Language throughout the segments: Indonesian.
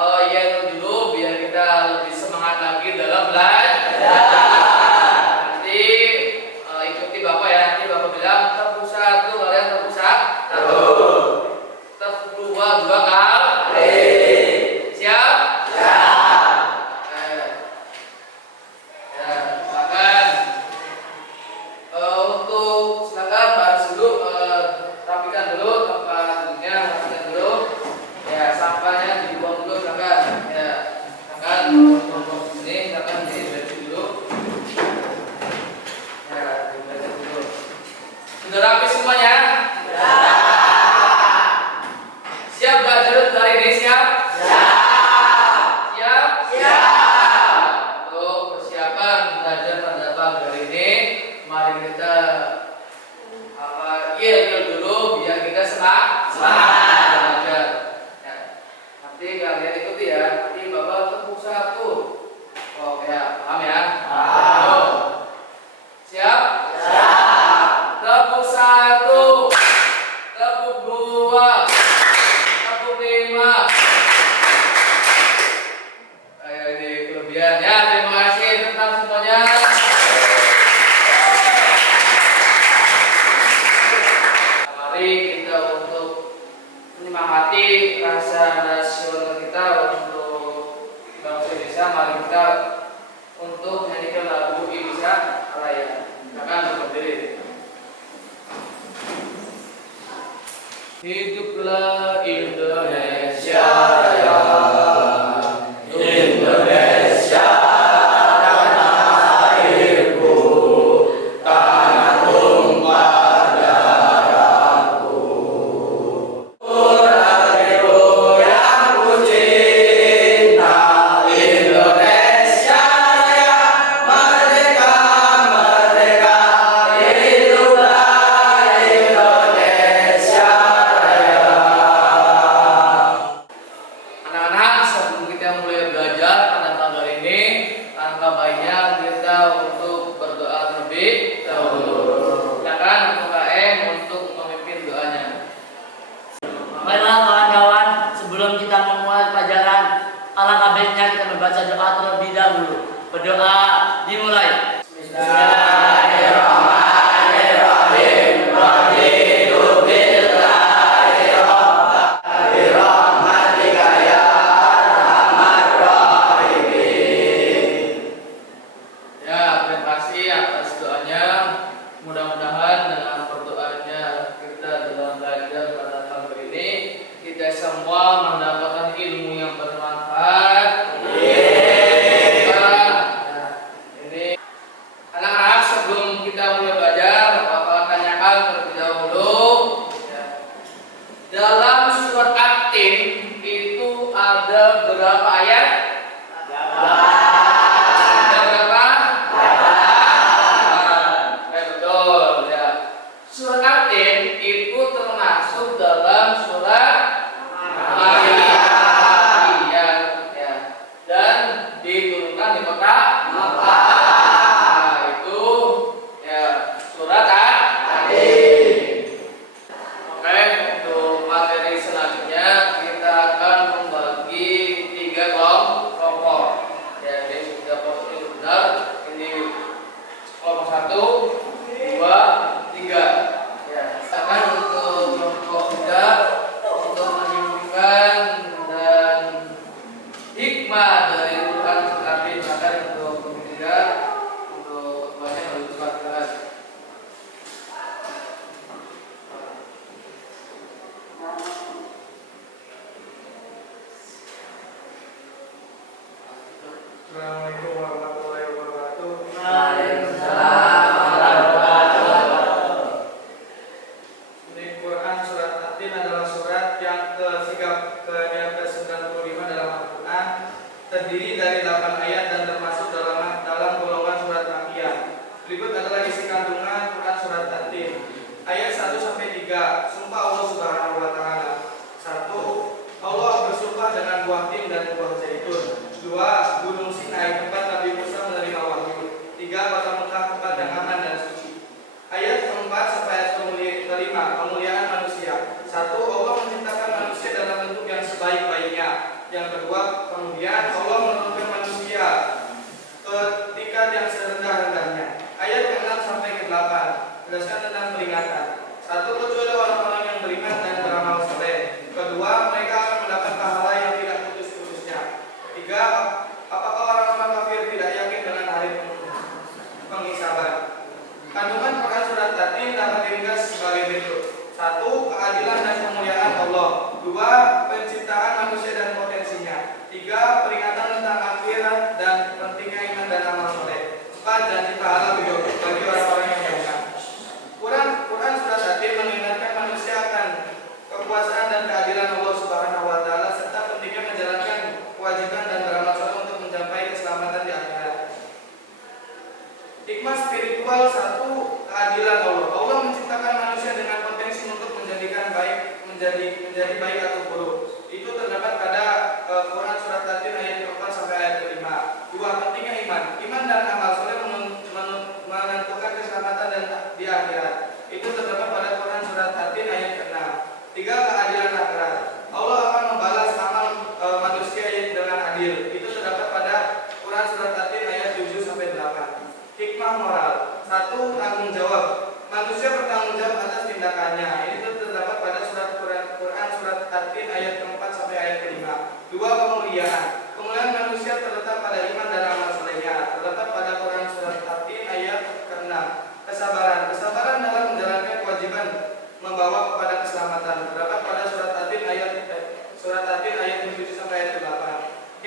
Iya dulu biar kita lebih semangat lagi dalam belajar. Nanti ikuti Bapak ya. Nanti Bapak bilang tepuk satu, kalian tepuk satu. Tepuk dua kali. Siap? Siap. Ya, silakan. Untuk silakan baris dulu, rapikan dulu tempat duduknya, rapikan dulu. Ya, sampahnya dibuang dulu silakan. Ya, silakan untuk sini, silakan dibersih dulu. Ya, dibersih dulu. Sudah rapi semuanya? Ya. Siap belajar hari ini, siap? Siap? Siap. Untuk persiapan belajar pada pagi hari ini, mari kita yel dulu biar kita semangat belajar. Ya. Nanti kalian ikuti ya. Nanti Bapak tepuk satu. Oh ya, paham ya? Paham. Siap? Siap. Tepuk satu. Tepuk dua. Tepuk lima. Ini kelebihan ya. Terima kasih tentang semuanya. Mari kita untuk menyemangati rasa nasional kita untuk bangsa Indonesia. Mari kita untuk menyanyikan lagu Indonesia Raya. Silakan berdiri. Hiduplah Indonesia Raya. Indonesia tanah airku, tanah tumpah darahku. Negeriku yang ku cinta, Indonesia Raya, merdeka, merdeka, hiduplah Indonesia Raya. Anak-anak, sebelum kita mulai belajar pada pagi hari ini, alangkah baiknya kita untuk berdoa terlebih dahulu. Silakan untuk KM untuk memimpin doanya. Baiklah kawan-kawan, sebelum kita memulai pelajaran, alangkah baiknya kita membaca doa terlebih dahulu. Berdoa dimulai. Bismillahirrahmanirrahim. Raditu billahi rabban, birahmatika ya arhamar rahimin. Ya, terima kasih atas doanya. Mudah-mudahan dengan berdoanya kita dalam belajar pada pagi ini, kita semua mendapatkan ilmu yang bermanfaat. Ini anak-anak, sebelum kita mulai belajar, Bapak tanyakan terlebih dahulu. Ya. Dalam surat At-Tin itu ada berapa ayat? Ada berapa? Betul ya. Surat At-Tin itu termasuk dalam surat Makkiyah ya. Dan diturunkan di kota Makkah. Nah, itu ya surat At-Tin. Oke, untuk materi selanjutnya kita akan membagi 3 kelompok. Ya, ini sudah posisi benar. Ini kelompok 1, 2, 3. Ya, silakan untuk kelompok 3 untuk menyimpulkan dan hikmah dari Tuhan tetapi silakan untuk kelompok 3 untuk ketuanya menuju silakan. Assalamualaikum warahmatullahi wabarakatuh. Waalaikumsalam warahmatullahi wabarakatuh. Ini Quran surat At-Tin adalah surat yang ke-95 dalam Al-Quran, terdiri dari 8 ayat dan termasuk dalam golongan surat Makkiyah. Berikut adalah isi kandungan Quran surat At-Tin. Ayat 1 sampai 3. Sumpah Allah Subhanahu wa taala. 1. Allah bersumpah dengan buah tin dan buah zaitun. 2. Gunung Sinai, tempat Nabi Musa menerima wahyu. 3. Kota Mekah, tempat yang aman dan suci. Ayat 4 sampai ayat ke-5, kemuliaan manusia. 1. Allah menciptakan manusia dalam bentuk yang sebaik-baiknya. Yang kedua, kemudian Allah menurunkan manusia ke tingkat yang serendah-rendahnya. Ayat ke-6 sampai ke-8 menjelaskan tentang peringatan. 1. Kecuali orang-orang yang beriman dan beramal saleh. 2. Mereka akan mendapat pahala yang tidak putus-putusnya. 3. Apakah orang-orang kafir tidak yakin dengan hari penghisaban? Kandungan Quran surat Tatin dapat diringkas sebagai berikut. 1. Keadilan dan kemuliaan Allah. 2. Penciptaan manusia dan potensinya. 3. Peringatan tentang akhirat dan pentingnya iman dan amal soleh. 4. Janji pahala bagi orang-orang yang beriman. Quran surat Tatin mengingatkan manusia akan kekuasaan dan keadilan Allah Subhanahu wa taala serta pentingnya menjalankan kewajiban dan beramal soleh untuk mencapai keselamatan di akhirat. Hikmah spiritual 1. Keadilan Allah. Allah menciptakan manusia dengan potensi untuk menjadikan baik menjadi baik atau buruk. Itu terdapat pada Quran surat Tatin ayat ke-4 sampai ayat ke-5. 2. Pentingnya iman. Iman dan amal soleh menentukan keselamatan dan di akhirat. Itu terdapat pada Quran surat Tatin ayat ke-6. 3. Keadilan akhirat. Allah akan membalas amal manusia dengan adil. Itu terdapat pada Quran surat Tatin ayat 7 sampai 8. Hikmah moral. 1. Tanggung jawab. Manusia bertanggung jawab atas tindakannya. Ini terdapat pada Quran surat Tatin ayat ke-4 sampai ayat ke-5. 2. Kemuliaan. Kemuliaan manusia terletak pada iman dan amal solehnya. Terletak pada Quran surat Tatin ayat ke-6. Kesabaran. Kesabaran dalam menjalankan kewajiban membawa kepada keselamatan. Terdapat pada surat Tatin ayat 7 sampai ayat ke-8.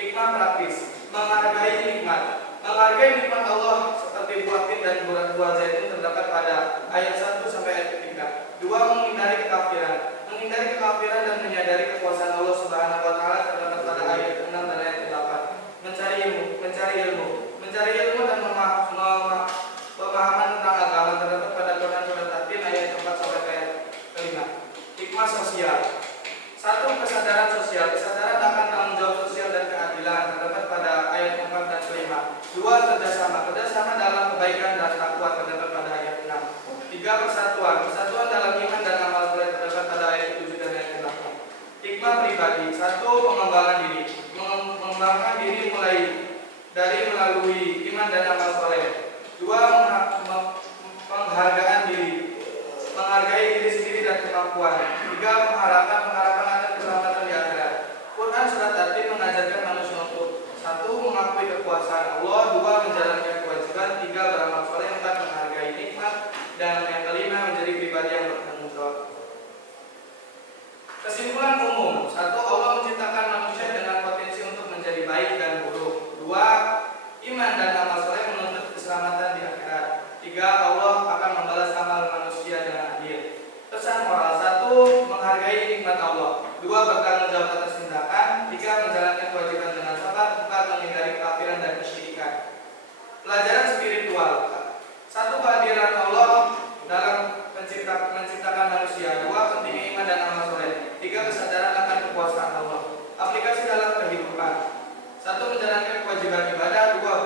Hikmah praktis. Menghargai nikmat. Menghargai nikmat Allah seperti buah tin dan buah zaitun terdapat pada ayat 1 sampai ayat ke-3. 2. Menghindari kekafiran. Menghindari kekafiran dan menyadari kekuasaan Allah Subhanahu wa taala terdapat pada ayat ke-6 dan ayat ke-8. Mencari ilmu dan pemahaman tentang agama terdapat pada Quran surat Tatin ayat 4 sampai ayat ke-5. Hikmah sosial. 1. Kesadaran sosial. Kesadaran akan tanggung jawab sosial dan keadilan terdapat pada ayat 4 dan 5. 2. Kerjasama. Kerjasama dalam kebaikan dan takwa terdapat pada ayat 6. 3. Persatuan. Persatuan dalam iman dan amal soleh terdapat pada ayat 7 dan ayat 8. Hikmah pribadi. 1. Pengembangan diri. Mengembangkan diri mulai dari melalui iman dan amal soleh. 2. Penghargaan diri. Menghargai diri sendiri dan kemampuan. 3. Pengharapan akan keselamatan di akhirat. Quran surat Tatin mengajarkan manusia untuk 1. Mengakui kekuasaan Allah. 2. Menjalankan kewajiban. 3. Beramal soleh. 4. Menghargai nikmat. Dan yang kelima menjadi pribadi yang bertanggung jawab. Kesimpulan umum. 1. Allah menciptakan manusia dengan potensi untuk menjadi baik dan buruk. 2. Iman dan amal soleh menuntut keselamatan di akhirat. 3. Allah akan membalas amal manusia dengan adil. Pesan moral. 1. Menghargai nikmat Allah. 2. Bertanggung jawab atas tindakan. 3. Menjalankan kewajiban dengan sabar. 4. Menghindari kekafiran dan kesyirikan. Pelajaran spiritual. 1. Kehadiran Allah dalam menciptakan manusia. 2. Pentingnya iman dan amal soleh. 3. Kesadaran akan kekuasaan Allah. Aplikasi dalam kehidupan. 1. Menjalankan kewajiban ibadah. 2.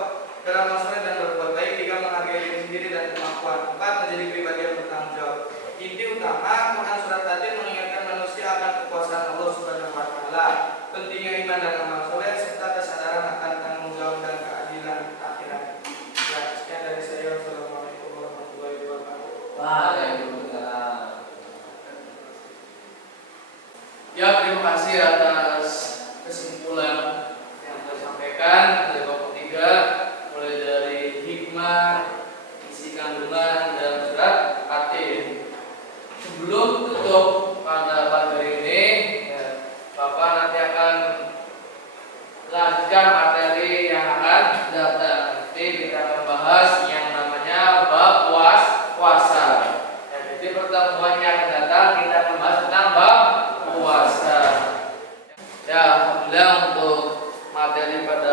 Beramal soleh dan berbuat baik. 3. Menghargai diri sendiri dan kemampuan. 4. Menjadi pribadi yang bertanggung jawab. Inti utama Quran surat Tatin mengingatkan manusia akan kekuasaan Allah Subhanahu wa taala, pentingnya iman dan amal soleh serta kesadaran akan tanggung jawab dan keadilan akhirat. Ya, sekian dari saya. Wassalamualaikum warahmatullahi wabarakatuh. Waalaikumsalam. Ya, terima kasih atas kesimpulan yang telah disampaikan dari kelompok 3, mulai dari hikmah, isi kandungan dan surat Tatin. Sebelum tutup pada pagi hari ini, ya, Bapak nanti akan lanjutkan materi yang akan datang. Nanti kita akan bahas yang namanya bab puasa. Ya, jadi pertemuan yang akan datang kita akan bahas tentang bab puasa. Ya, alhamdulillah untuk materi pada